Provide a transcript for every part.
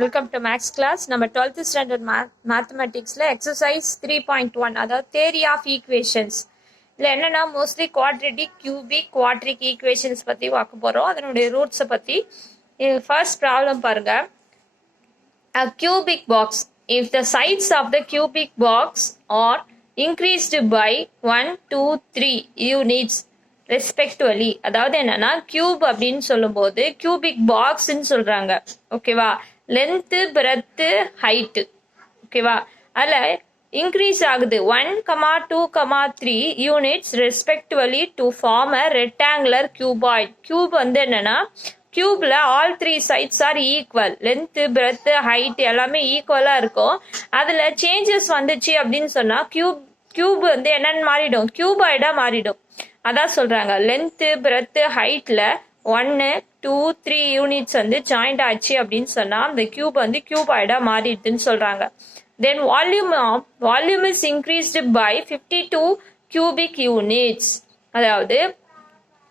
Welcome to maths class. நம்ம 12th standard மேத்தமெட்டிக்ஸில் exercise 3.1 அதாவது theory of equations. இதில் என்னென்னா mostly quadratic, cubic, quadric equations பற்றி பார்க்க போகிறோம். அதனுடைய ரூட்ஸை பற்றி. ஃபர்ஸ்ட் ப்ராப்ளம் பாருங்கள். A cubic box. If the sides of the cubic box are increased by 1, 2, 3 units respectively, அதாவது என்னன்னா கியூப் அப்படின்னு சொல்லும்போது கியூபிக் பாக்ஸ்ன்னு சொல்றாங்க. ஓகேவா? Length, breadth, height. ஓகேவா? அதில் இன்க்ரீஸ் ஆகுது 1, 2, 3 units respectively to form a rectangular cuboid. Cube வந்து என்னன்னா கியூப்ல all 3 sides are equal. Length, breadth, height எல்லாமே ஈக்குவலாக இருக்கும். அதில் சேஞ்சஸ் வந்துச்சு அப்படின்னு சொன்னால் கியூப் வந்து என்னன்னு மாறிடும், கியூபாய்டாக மாறிடும். அதான் சொல்றாங்க லென்த்து, பிரெத்து, ஹைட்ல 1, 2, 3 யூனிட்ஸ் வந்து ஜாயிண்ட் ஆச்சு அப்படின்னு சொன்னா அந்த கியூப் வந்து கியூபாய்டா மாறிடுதுன்னு சொல்றாங்க. Then volume is increased by 52 cubic units. அதாவது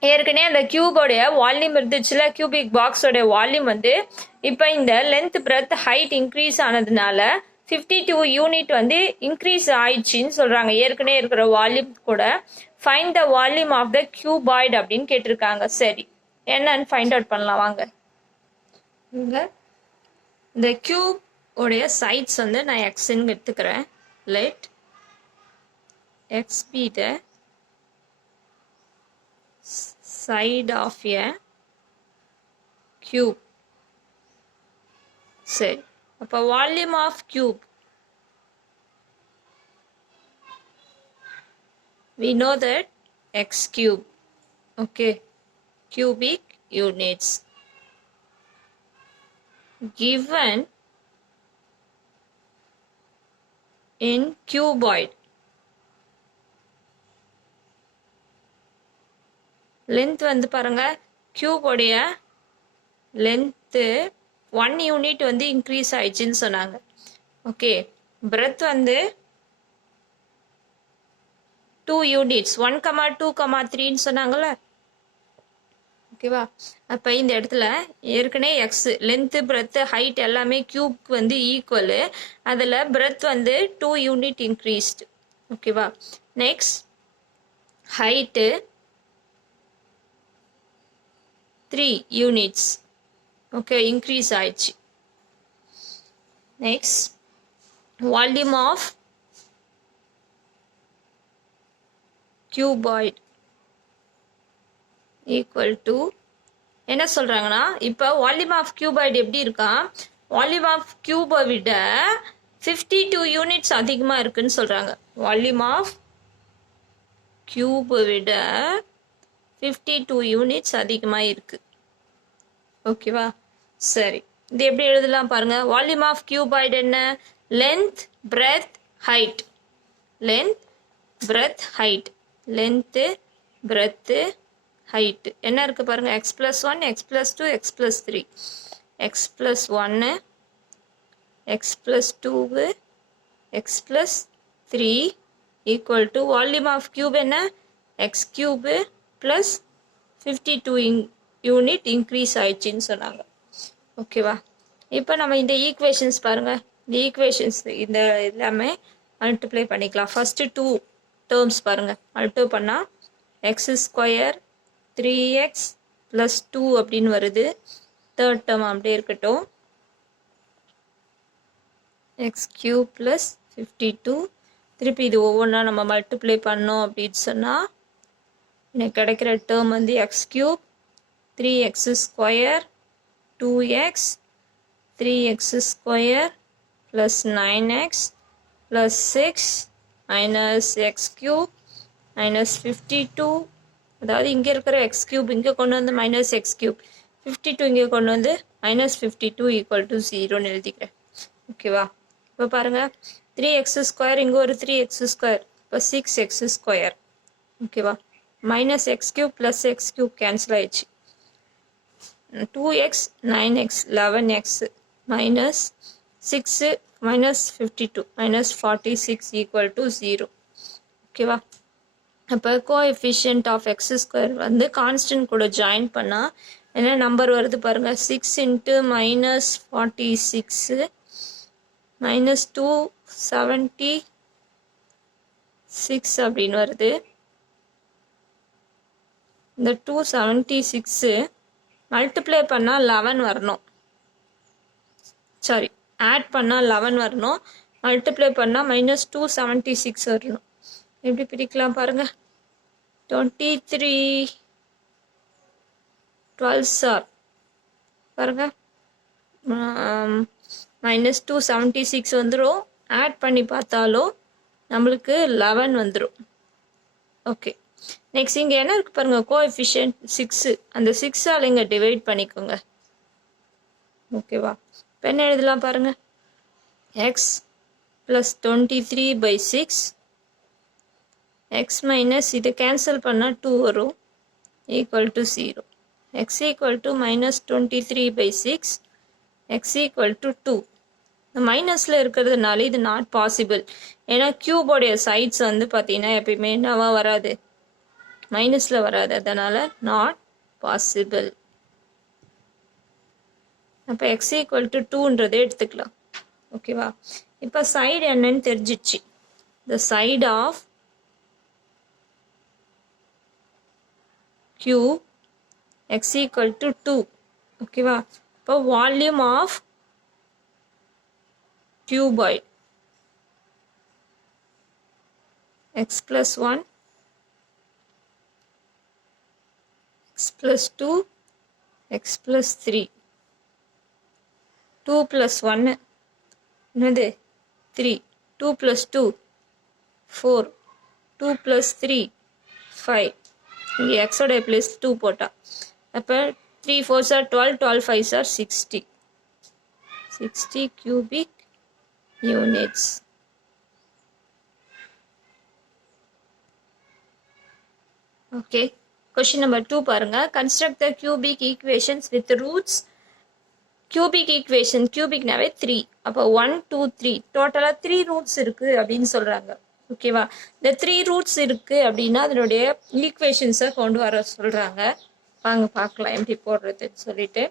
ஏற்கனவே அந்த கியூபோடைய வால்யூம் இருந்துச்சுல, கியூபிக் பாக்ஸோட வால்யூம் வந்து இப்போ இந்த லென்த், பிரெத், ஹைட் இன்க்ரீஸ் ஆனதுனால 52 யூனிட் வந்து இன்க்ரீஸ் ஆயிடுச்சின்னு சொல்றாங்க. ஏற்கனவே இருக்கிற வால்யூம் கூட. Find the volume of the cuboid அப்படின்னு கேட்டிருக்காங்க. சரி, என்னன்னு ஃபைண்ட் அவுட் பண்ணலாம் வாங்க. இந்த கியூப் உடைய சைட்ஸ் வந்து நான் எக்ஸ்ன்னு எடுத்துக்கிறேன். Let x be the side of a cube. சரி, அப்போ volume of cube we know that x cube. Okay, cubic units given in cuboid. Length வந்து பாருங்க, கியூபோடைய லென்த்து 1 யூனிட் வந்து இன்க்ரீஸ் ஆயிடுச்சுன்னு சொன்னாங்க. ஓகே, பிரெத் வந்து 2 யூனிட்ஸ் 1, 2, 3ன்னு சொன்னாங்கல்ல. ஓகேவா? அப்போ இந்த இடத்துல ஏற்கனவே எக்ஸ் லென்த்து, பிரெத்து, ஹைட் எல்லாமே கியூப்க்கு வந்து ஈக்குவலு. அதில் பிரெத் வந்து 2 யூனிட் இன்க்ரீஸ்டு. ஓகேவா? Next height 3 units. Okay, increase ஆயிடுச்சு. Next volume of cuboid equal to என்ன சொல்றாங்கன்னா, இப்போ வால்யூம் ஆஃப் கியூபாய்டு எப்படி இருக்கா, வால்யூம் ஆஃப் கியூபை விட 52 யூனிட்ஸ் அதிகமாக இருக்குன்னு சொல்றாங்க. வால்யூம் ஆஃப் கியூபை விட 52 யூனிட்ஸ் அதிகமாக இருக்கு. ஓகேவா? சரி, இது எப்படி எழுதலாம் பாருங்க. வால்யூம் ஆஃப் கியூபாய்டு என்ன? Length, breadth, height. Length, breadth, height. Length, breadth, height என்ன இருக்கு பாருங்க. x+1, x+2, x+3. x+1, x+2, x+3 equal to volume of cube என்ன? X cube plus 52 unit increase ஆயிடுச்சின்னு சொன்னாங்க. ஓகேவா? இப்போ நம்ம இந்த ஈக்குவேஷன்ஸ் பாருங்கள். இந்த ஈக்குவேஷன்ஸ் இந்த எல்லாமே மல்டிப்ளை பண்ணிக்கலாம். ஃபஸ்ட்டு 2 டேர்ம்ஸ் பாருங்கள். மல்டிப்ளை பண்ணால் x² 3x + 2 அப்படின்னு வருது. தேர்ட் டேர்ம் அப்படியே இருக்கட்டும். x³ + 52. திருப்பி இது ஒவ்வொன்றா நம்ம மல்டிப்ளை பண்ணோம் அப்படின்னு சொன்னால் எனக்கு கிடைக்கிற டேர்ம் வந்து x³ 3x² 2x 3x² + 9x + 6 - x³ - 52. அதாவது இங்கே இருக்கிற x³ இங்கே கொண்டு வந்து -x³, 52 இங்கே கொண்டு வந்து -52 = 0ன்னு எழுதிக்கிறேன். ஓகேவா? இப்போ பாருங்கள், 3x² இங்கே ஒரு 3x², இப்போ 6x². ஓகேவா? -x³ + x³ கேன்சல் ஆயிடுச்சு. 2x 9x 11x -6 -52 -46 = 0. ஓகேவா? அப்போ கோஎஃபிஷியன்ட் ஆஃப் x² வந்து கான்ஸ்டன்ட் கூட ஜாயின் பண்ணால் என்ன நம்பர் வருது பாருங்க, 6 into -46 minus 276 அப்படின்னு வருது. இந்த 276 மல்டிப்ளை பண்ணால் 11 வரணும். சாரி, ஆட் பண்ணால் 11 வரணும், மல்டிப்ளை பண்ணால் -276 வரணும். எப்படி பிரிக்கலாம் பாருங்க. 23 12 சார் பாருங்க, -276 வந்துடும். ஆட் பண்ணி பார்த்தாலும் நம்மளுக்கு 11 வந்துடும். ஓகே, நெக்ஸ்ட் இங்கே என்ன இருக்குது பாருங்க, கோஎஃபிஷியன்ட் 6, அந்த 6ஆல் இங்கே டிவைட் பண்ணிக்கோங்க. ஓகேவா, இப்போ என்ன எழுதலாம் பாருங்க, எக்ஸ் ப்ளஸ் 23/6 எக்ஸ் மைனஸ் இது கேன்சல் பண்ணால் 2 வரும், equal to 0. X equal to -23/6 X equal to 2. இந்த மைனஸில் இருக்கிறதுனால இது நாட் பாசிபிள். ஏன்னா கியூபோடைய சைட்ஸ் வந்து பார்த்தீங்கன்னா எப்பயுமே என்னவா வராது, மைனஸில் வராது, அதனால் நாட் பாசிபிள். அப்போ எக்ஸ் ஈக்குவல் டு 2ன்றதை எடுத்துக்கலாம். ஓகேவா, இப்போ சைடு என்னன்னு தெரிஞ்சிச்சு. The side of cube x equal to 2. ஓகேவா, இப்போ volume of cuboid x plus 1 x plus 2 x plus 3 2 plus 1 என்னது 3 2 plus 2 4 2 plus 3 5. இங்கே எக்ஸோட பிளேஸ் 2 போட்டா அப்போ 3 4s are 12 12 5s are 60 cubic units. Okay, question number 2 பாருங்க. Construct the cubic equations with roots. Cubic equation, கியூபிக்னாவே 3, அப்போ 1 2 3 டோட்டலாக 3 ரூட்ஸ் இருக்குது அப்படின்னு சொல்கிறாங்க. ஓகேவா, இந்த 3 ரூட்ஸ் இருக்குது அப்படின்னா அதனுடைய ஈக்குவேஷன்ஸை கொண்டு வர சொல்கிறாங்க. வாங்க பார்க்கலாம் எப்படி போடுறதுன்னு சொல்லிட்டு.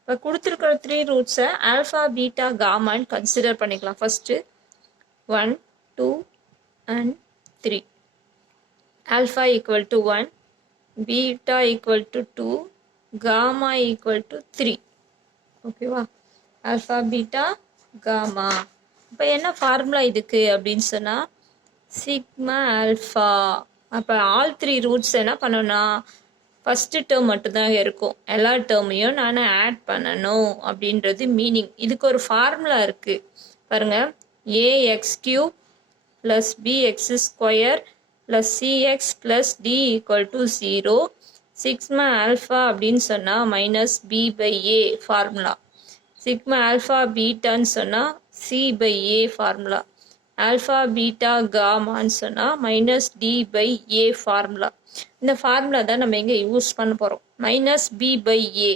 இப்போ கொடுத்துருக்கிற 3 ரூட்ஸை ஆல்ஃபா பீட்டா காமான்னு கன்சிடர் பண்ணிக்கலாம். First 1 2 and 3. Alpha equal to 1, beta equal to 2, gamma equal to 3. ஓகேவா, ஆல்ஃபா பீட்டா காமா. இப்போ என்ன ஃபார்முலா இதுக்கு அப்படின்னு சொன்னால் சிக்மா ஆல்ஃபா. அப்போ ஆல் 3 ரூட்ஸ் என்ன பண்ணணும்னா ஃபஸ்ட்டு டேர்ம் மட்டும்தான் இருக்கும், எல்லா டேர்மையும் நான் ஆட் பண்ணணும் அப்படின்றது மீனிங். இதுக்கு ஒரு ஃபார்முலா இருக்குது பாருங்கள், a x cube plus b x square plus c x plus d equal to 0. Sigma alpha அப்படின்னு சொன்னால் -b/a ஃபார்முலா. சிக்மா ஆல்ஃபா பீட்டான்னு சொன்னால் c/a ஃபார்முலா. ஆல்ஃபா பீட்டா காமான்னு சொன்னால் -d/a ஃபார்முலா. இந்த ஃபார்முலா தான் நம்ம இங்கே யூஸ் பண்ண போகிறோம், -b/a.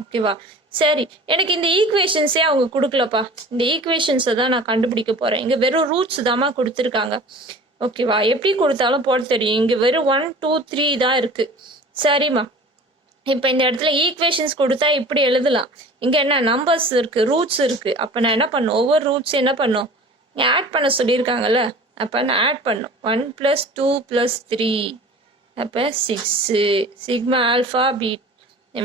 ஓகேவா, சரி, எனக்கு இந்த ஈக்குவேஷன்ஸே அவங்க கொடுக்கலப்பா, இந்த ஈக்குவேஷன்ஸை தான் நான் கண்டுபிடிக்க போகிறேன். இங்கே வெறும் ரூட்ஸ் தாம்மா கொடுத்துருக்காங்க. ஓகேவா, எப்படி கொடுத்தாலும் போட தெரியும். இங்கே வெறும் 1 2 3 தான் இருக்குது. சரிம்மா, இப்போ இந்த இடத்துல ஈக்குவேஷன்ஸ் கொடுத்தா இப்படி எழுதலாம். இங்கே என்ன நம்பர்ஸ் இருக்குது, ரூட்ஸ் இருக்குது. அப்போ நான் என்ன பண்ணும், ஒவ்வொரு ரூட்ஸ் என்ன பண்ணும், இங்கே ஆட் பண்ண சொல்லியிருக்காங்கல்ல, அப்போ நான் ஆட் பண்ணும். 1 + 2 + 3 அப்போ 6. சிக்மா ஆல்ஃபா பீட்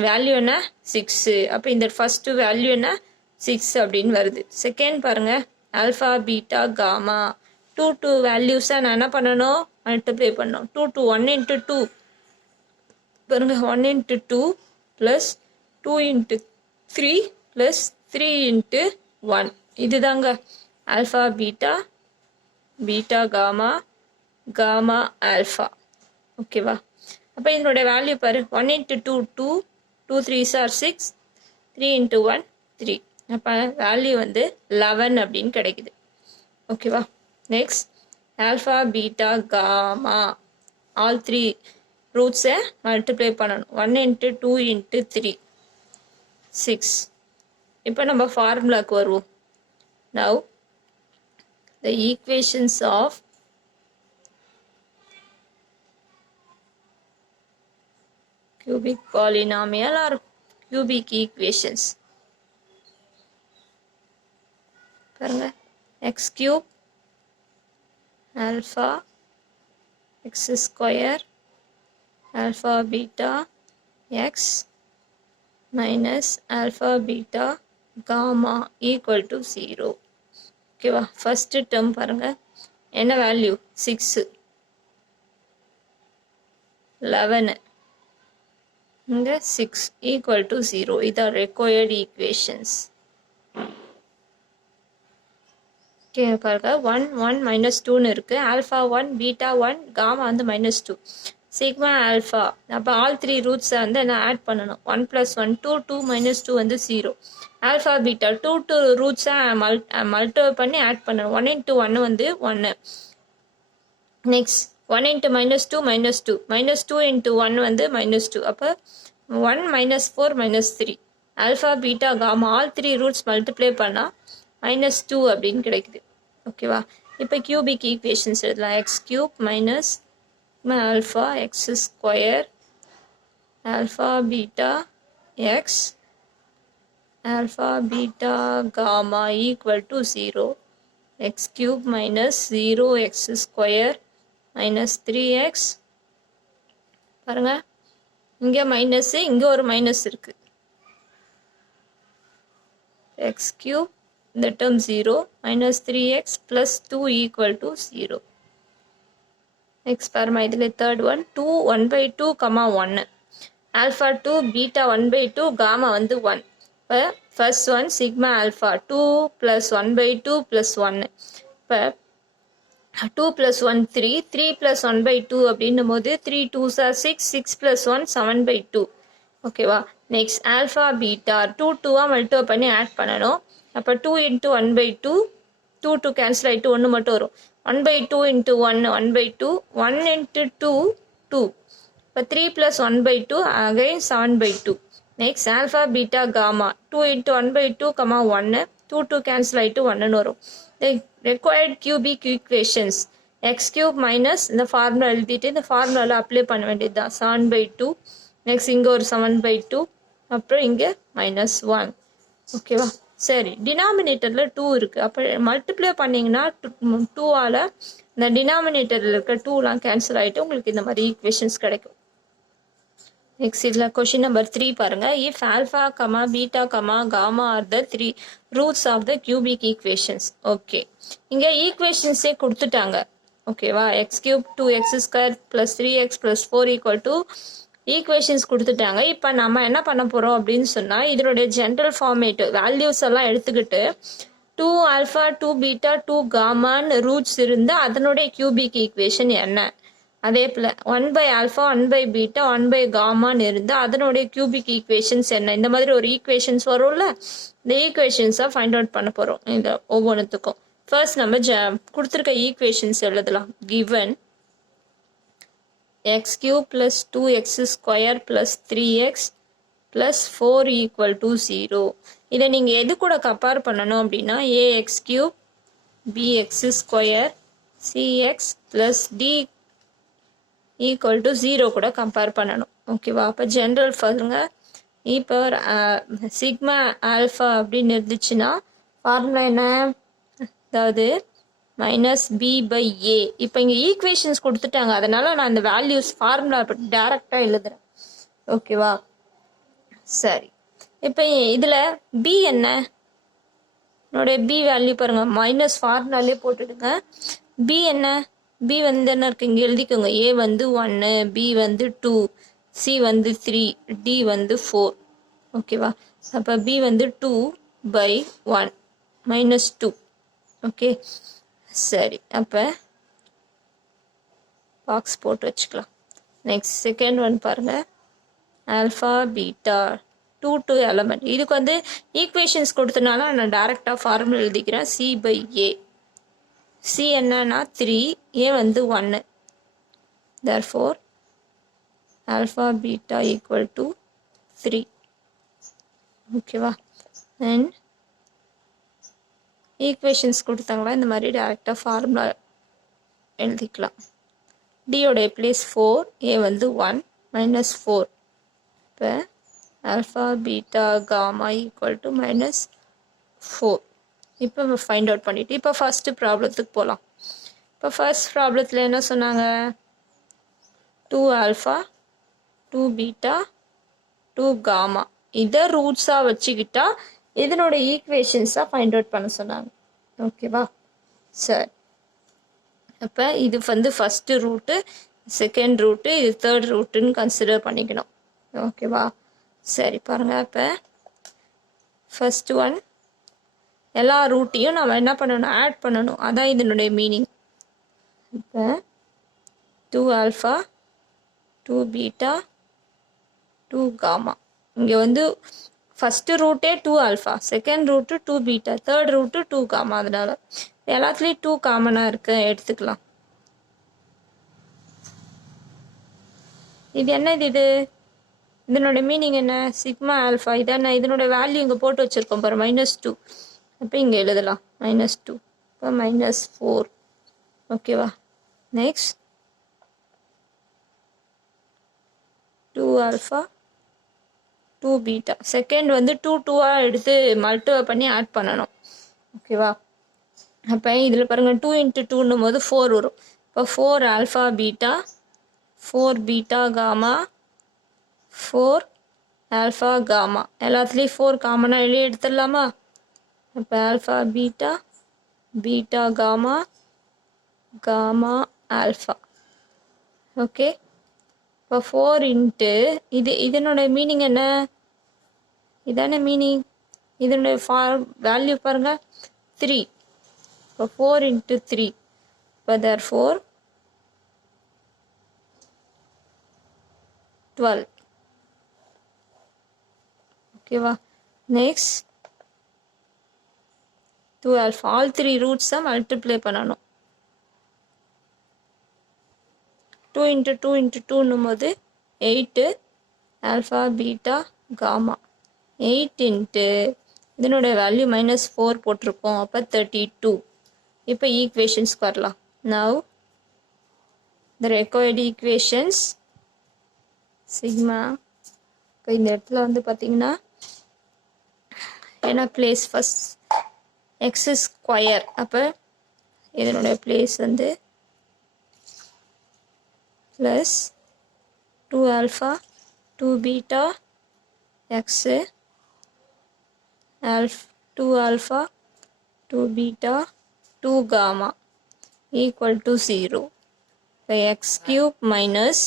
வேல்யூ என்ன 6. அப்போ இந்த ஃபஸ்ட்டு வேல்யூ என்ன 6 அப்படின்னு வருது. செகண்ட் பாருங்கள், ஆல்ஃபா பீட்டா காமா 2 வேல்யூஸை நான் என்ன பண்ணணும், மல்டிப்ளை பண்ணணும். 2 1 × 2 பாருங்க, 1 × 2 + 2 × 3 + 3 × 1. இதுதாங்க alpha beta, beta gamma, gamma alpha. ஓகேவா, அப்போ இதனுடைய வேல்யூ பாரு, 1 × 2 2 2 3s are 6 3 × 1 3. அப்போ வேல்யூ வந்து 11 அப்படின்னு கிடைக்குது. ஓகேவா, next alpha beta gamma all 3 ரூட்ஸை மல்டிப்ளை பண்ணணும். 1 × 2 × 3 6. இப்போ நம்ம ஃபார்முலாக்கு வருவோம். Now the equations of cubic polynomial or cubic equations. பாருங்க x cube alpha x square alpha beta x minus alpha beta gamma equal to 0. ஓகேவா ஃபர்ஸ்ட் டேர்ம் பாருங்க என்ன வேல்யூ 6 11 இங்க 6 equal to 0. இதான் required equations. ஓகே பாருங்க 1 1 minus 2 இருக்கு alpha 1 beta 1 gamma வந்து minus 2 sigma alpha அப்ப all three roots வந்து நான் ஆட் பண்ணணும் 1 plus 1 2 2 minus 2 வந்து 0 alpha beta 2 roots மல்டிப்ளை பண்ணி ஆட் பண்ணணும் 1 into 1 வந்து 1 next 1 into minus 2 minus 2 into 1 வந்து minus 2 அப்ப 1 minus 4 minus 3 alpha beta gamma all three roots multiply பண்ணா minus 2 அப்படின்னு கிடைக்குது ஓகேவா இப்போ cubic equations எழுதலாம் x cube minus alpha x square alpha beta x alpha beta gamma equal to 0 x cube minus 0 x square minus 3x பாருங்க இங்க minus இங்க ஒரு மைனஸ் இருக்கு x cube the term 0 minus 3x plus 2 equal to 0. Next பாருமா இதில் third one 2 1 by 2 comma 1 alpha 2 beta 1 by 2 gamma வந்து 1 இப்போ first one sigma alpha 2 plus 1 by 2 plus 1 இப்போ 2 plus 1 3 3 plus 1 by 2 அப்படின்னும் போது 3 2s are 6 6 plus 1 7 by 2 ஓகேவா next alpha beta 2 2 multiply பண்ணி add பண்ணணும் அப்போ 2 into 1 by 2 2 2 கேன்சல் ஆகிட்டு 1 மட்டும் வரும் 1 by 2 into 1 1 by 2 1 into 2 2 இப்போ 3 plus 1 by 2 again 7 by 2 next alpha beta gamma 2 into 1 by 2 comma 1 2 2 cancel ஆகிட்டு 1 வரும் the required cubic equations x cube minus இந்த ஃபார்முலா எழுதிட்டு இந்த ஃபார்முலாவில் அப்ளை பண்ண வேண்டியது தான் 7 by 2 next இங்கே ஒரு 7 by 2 அப்புறம் இங்கே minus 1 ஓகேவா சரி டினாமினேட்டரில் 2 இருக்குது அப்போ மல்டிப்ளை பண்ணிங்கன்னா 2ஆல் இந்த டினாமினேட்டரில் இருக்க 2லாம் கேன்சல் ஆகிட்டு உங்களுக்கு இந்த மாதிரி ஈக்குவேஷன்ஸ் கிடைக்கும் நெக்ஸ்ட் இதில் கொஷின் நம்பர் 3 பாருங்கள் if alpha comma beta comma gamma are the 3 roots of the cubic equations okay இங்கே ஈக்குவேஷன்ஸே கொடுத்துட்டாங்க ஓகேவா x cube 2x square plus 3x plus 4 equal to equations கொடுத்துட்டாங்க இப்போ நம்ம என்ன பண்ண போகிறோம் அப்படின்னு சொன்னால் இதனுடைய ஜென்ரல் ஃபார்மேட் வேல்யூஸ் எல்லாம் எடுத்துக்கிட்டு 2 ஆல்ஃபா 2 பீட்டா 2 காமான்னு ரூட்ஸ் இருந்து அதனுடைய கியூபிக் ஈக்குவேஷன் என்ன அதே போல் 1 by alpha 1 by beta 1 by காமான்னு இருந்து அதனுடைய கியூபிக் ஈக்குவேஷன்ஸ் என்ன இந்த மாதிரி ஒரு ஈக்குவேஷன்ஸ் வரும்ல இந்த ஈக்குவேஷன்ஸை ஃபைண்ட் அவுட் பண்ண போகிறோம் இந்த ஒவ்வொன்றுத்துக்கும் ஃபர்ஸ்ட் நம்ம கொடுத்துருக்க ஈக்குவேஷன்ஸ் எழுதலாம் given x cube plus 2x square plus 3x plus 4 equal to 0 இதை நீங்கள் எது கூட கம்பேர் பண்ணணும் அப்படின்னா ax cube bx square cx plus d equal to 0 கூட கம்பேர் பண்ணணும் ஓகேவா அப்போ ஜென்ரல் பாருங்க இப்போ சிக்மா ஆல்ஃபா அப்படின்னு இருந்துச்சுன்னா ஃபார்முலா என்ன அதாவது மைனஸ் பி பை ஏ இப்போ இங்கே ஈக்குவேஷன்ஸ் கொடுத்துட்டாங்க அதனால நான் இந்த வேல்யூஸ் ஃபார்முலா டேரெக்டாக எழுதுறேன் ஓகேவா சரி இப்போ இதில் பி என்ன என்னுடைய பி வேல்யூ பாருங்கள் மைனஸ் ஃபார்முலாலே போட்டுடுங்க பி என்ன பி வந்து என்ன இருக்கு இங்கே எழுதிக்கோங்க ஏ வந்து 1 பி வந்து 2 சி வந்து 3 டி வந்து 4 ஓகேவா அப்போ பி வந்து 2 by 1 minus 2 ஓகே சரி அப்போ பாக்ஸ் போட்டு வச்சுக்கலாம் நெக்ஸ்ட் செகண்ட் ஒன் பாருங்கள் ஆல்ஃபா பீட்டா 2 எலமெண்ட் இதுக்கு வந்து ஈக்குவேஷன்ஸ் கொடுத்தனால நான் டைரெக்டாக ஃபார்முலா எழுதிக்கிறேன் சி பை ஏ சி என்னன்னா 3 ஏ வந்து 1 therefore alpha beta equal to 3 ஓகேவா அண்ட் ஈக்குவேஷன்ஸ் கொடுத்தாங்களா இந்த மாதிரி டைரெக்டாக ஃபார்முலா எழுதிக்கலாம் டியோடைய பிளேஸ் 4 ஏ வந்து 1 minus 4 இப்போ alpha beta gamma equal to -4. இப்போ ஃபைண்ட் அவுட் பண்ணிவிட்டு இப்போ ஃபஸ்ட்டு ப்ராப்ளத்துக்கு போகலாம். இப்போ ஃபர்ஸ்ட் ப்ராப்ளத்தில் என்ன சொன்னாங்க? 2 ஆல்ஃபா 2 பீட்டா 2 காமா இதை ரூட்ஸாக வச்சுக்கிட்டா இதனோட ஈக்குவேஷன்ஸாக ஃபைண்ட் அவுட் பண்ண சொன்னாங்க. ஓகேவா? சரி, அப்போ இது வந்து ஃபஸ்ட்டு ரூட்டு, செகண்ட் ரூட்டு, இது தேர்ட் ரூட்டுன்னு கன்சிடர் பண்ணிக்கணும். ஓகேவா? சரி பாருங்கள், இப்போ ஃபஸ்ட்டு ஒன் எல்லா ரூட்டையும் நம்ம என்ன பண்ணணும்? ஆட் பண்ணணும். அதான் இதனுடைய மீனிங். இப்போ 2 ஆல்ஃபா 2 பீட்டா 2 காமா. இங்கே வந்து ஃபஸ்ட்டு ரூட்டே 2 alpha, second root 2 beta, third root 2 gamma. அதனால எல்லாத்துலேயும் 2 காமனாக இருக்கு, எடுத்துக்கலாம். இது என்னது? இதனோட மீனிங் என்ன? Sigma alpha. இதான இதனோட வேல்யூ இங்கே போட்டு வச்சுருக்கோம் பாரு, -2. அப்போ இங்கே எழுதலாம் -2. இப்போ -4. ஓகேவா? Next 2 alpha 2 beta. செகண்ட் வந்து 2 2ஆக எடுத்து மல்டிப்ளை பண்ணி ஆட் பண்ணணும். ஓகேவா? அப்போ இதில் பாருங்கள், 2 × 2ன்னும் போது 4 வரும். இப்போ 4 alpha beta 4 beta gamma 4 alpha gamma. எல்லாத்துலேயும் 4 காமனாக வெளியே எடுத்துடலாமா? இப்போ alpha beta beta gamma gamma alpha. Okay, இப்போ 4 இன்ட்டு இதனோட மீனிங் என்ன? இதான மீனிங். இதனுடைய வேல்யூ பாருங்க 3. இப்போ 4 × 3. இப்போ therefore 12. ஓகேவா? Next 2 alpha. ஆல் 3 ரூட்ஸை மல்டிப்ளை பண்ணணும். 2 × 2 × 2ன்னும் போது 8 ஆல்ஃபா பீட்டா காமா. 8 இன்ட்டு இதனோட வேல்யூ -4 போட்டிருக்கோம். அப்போ 32. இப்போ ஈக்குவேஷன்ஸ்க்கு வரலாம். Now the required equations sigma. இப்போ இந்த இடத்துல வந்து பார்த்தீங்கன்னா என்ன பிளேஸ்? First X square. அப்போ இதனோட பிளேஸ் வந்து plus 2 alpha 2 beta x 2 alpha 2 beta 2 gamma equal to 0. இப்போ x cube minus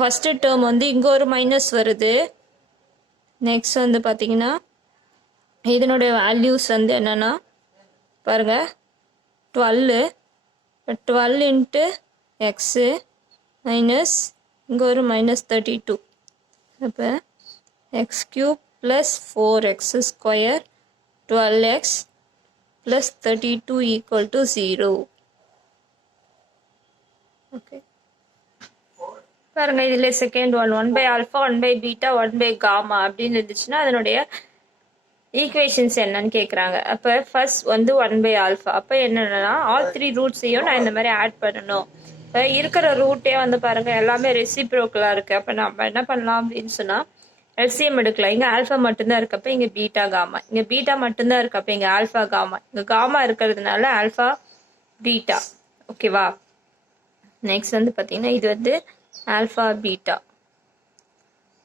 first term வந்து இங்கே ஒரு மைனஸ் வருது. நெக்ஸ்ட் வந்து பார்த்தீங்கன்னா இதனுடைய வேல்யூஸ் வந்து என்னென்னா பாருங்கள் 12. இப்போ 12 இன்ட்டு எக்ஸு மைனஸ் இங்கே ஒரு -32. அப்போ x cube plus 4x square 12x plus 32 equal to 0. Okay, பாருங்கள் இதில் second one 1 alpha 1 beta 1 gamma அப்படின்னு இருந்துச்சுன்னா அதனுடைய ஈக்குவேஷன்ஸ் என்னன்னு கேட்குறாங்க. அப்போ ஃபர்ஸ்ட் வந்து 1 ஆல்ஃபா. அப்போ என்னென்னா ஆல் 3 ரூட்ஸையும் நான் இந்த மாதிரி ஆட் பண்ணணும். இப்போ இருக்கிற ரூட்டே வந்து பாருங்கள் எல்லாமே ரெசிப்ரோக்கலாக இருக்குது. அப்போ நம்ம என்ன பண்ணலாம் அப்படின்னு சொன்னால் எல்சிஎம் எடுக்கலாம். இங்கே ஆல்ஃபா மட்டும்தான் இருக்கப்போ இங்கே பீட்டா காமா, இங்கே பீட்டா மட்டும்தான் இருக்கப்போ இங்கே ஆல்ஃபா காமா, இங்கே காமா இருக்கிறதுனால ஆல்ஃபா பீட்டா. ஓகேவா? நெக்ஸ்ட் வந்து பார்த்தீங்கன்னா இது வந்து alpha beta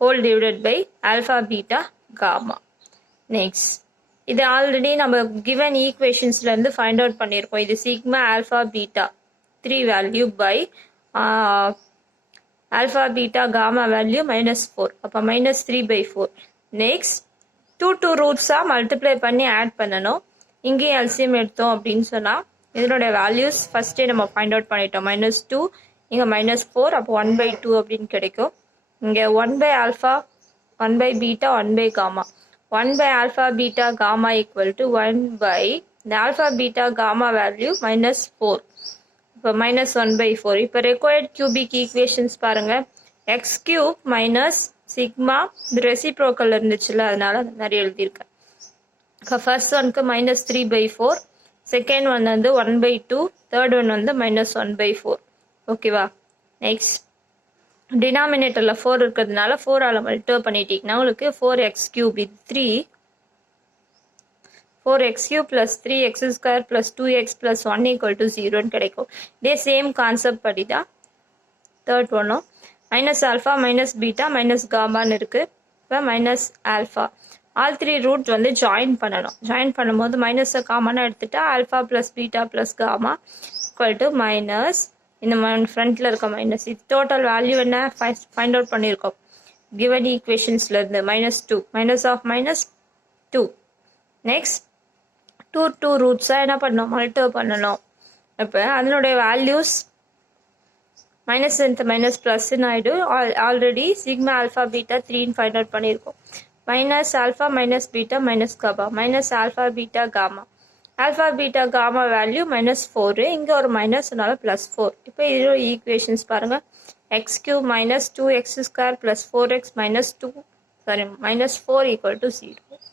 whole divided by alpha beta gamma. Next இது ஆல்ரெடி நம்ம கிவன் ஈக்குவேஷன்ஸ்லேருந்து ஃபைண்ட் அவுட் பண்ணியிருக்கோம். இது sigma alpha beta 3 value by alpha beta gamma value -4. அப்போ -3/4. நெக்ஸ்ட் 2 ரூட்ஸாக மல்டிப்ளை பண்ணி ஆட் பண்ணணும். இங்கேயும் எல்சிஎம் எடுத்தோம் அப்படின்னு சொன்னால் இதனுடைய வேல்யூஸ் ஃபஸ்ட்டே நம்ம ஃபைண்ட் அவுட் பண்ணிட்டோம். -2 இங்கே -4. அப்போ 1/2 அப்படின்னு கிடைக்கும். இங்கே 1 alpha 1 beta 1 gamma 1 alpha beta gamma equal to 1 the alpha beta gamma value -4. இப்போ -1/4. இப்போ ரெக்வயர்ட் கியூபிக் ஈக்குவேஷன்ஸ் பாருங்க. எக்ஸ் கியூப் மைனஸ் சிக்மா இந்த ரெசிப்ரோக்கல் இருந்துச்சுல அதனால அந்த மாதிரி எழுதியிருக்கேன். இப்போ ஃபர்ஸ்ட் ஒன்க்கு -3/4, செகண்ட் ஒன் வந்து 1/2, தேர்ட் ஒன் வந்து -1/4. ஓகேவா? நெக்ஸ்ட் டினாமினேட்டரில் 4 இருக்கிறதுனால 4ஆல் மல்டிப்ளை பண்ணிட்டீங்கன்னா உங்களுக்கு 4x³ இது 3 4x³ + 3x² + 2x + 1 = 0 கிடைக்கும். இதே சேம் கான்செப்ட் படி தான் தேர்ட் ஒன்றும் -α -β -γன்னு இருக்கு. இப்போ -α ஆல் 3 ரூட் வந்து ஜாயின் பண்ணணும். ஜாயின் பண்ணும்போது மைனஸை காமனாக எடுத்துட்டா α + β + γ = இந்த ஃப்ரண்ட்ல இருக்க மைனஸ். இது டோட்டல் வேல்யூ என்ன ஃபைண்ட் அவுட் பண்ணியிருக்கோம் கிவன் ஈக்குவேஷன்ஸ்லேருந்து -2 -2. நெக்ஸ்ட் 2 ரூட்ஸாக என்ன பண்ணணும் மல்டிப்ளை பண்ணணும். இப்போ அதனுடைய வேல்யூஸ் மைனஸ் மைனஸ் ப்ளஸ்ன்னு ஆகிடும். ஆல்ரெடி சிக்மா ஆல்ஃபா பீட்டா 3ன்னு ஃபைண்ட் அவுட் பண்ணியிருக்கோம். -α - β - γ -α β γ ஆல்ஃபா பீட்டா காமா வேல்யூ -4 இங்கே ஒரு மைனஸ்னால +4. இப்போ இதோட ஈக்குவேஷன்ஸ் பாருங்கள் x³ - 2x² + 4x - 2 -4 = 0.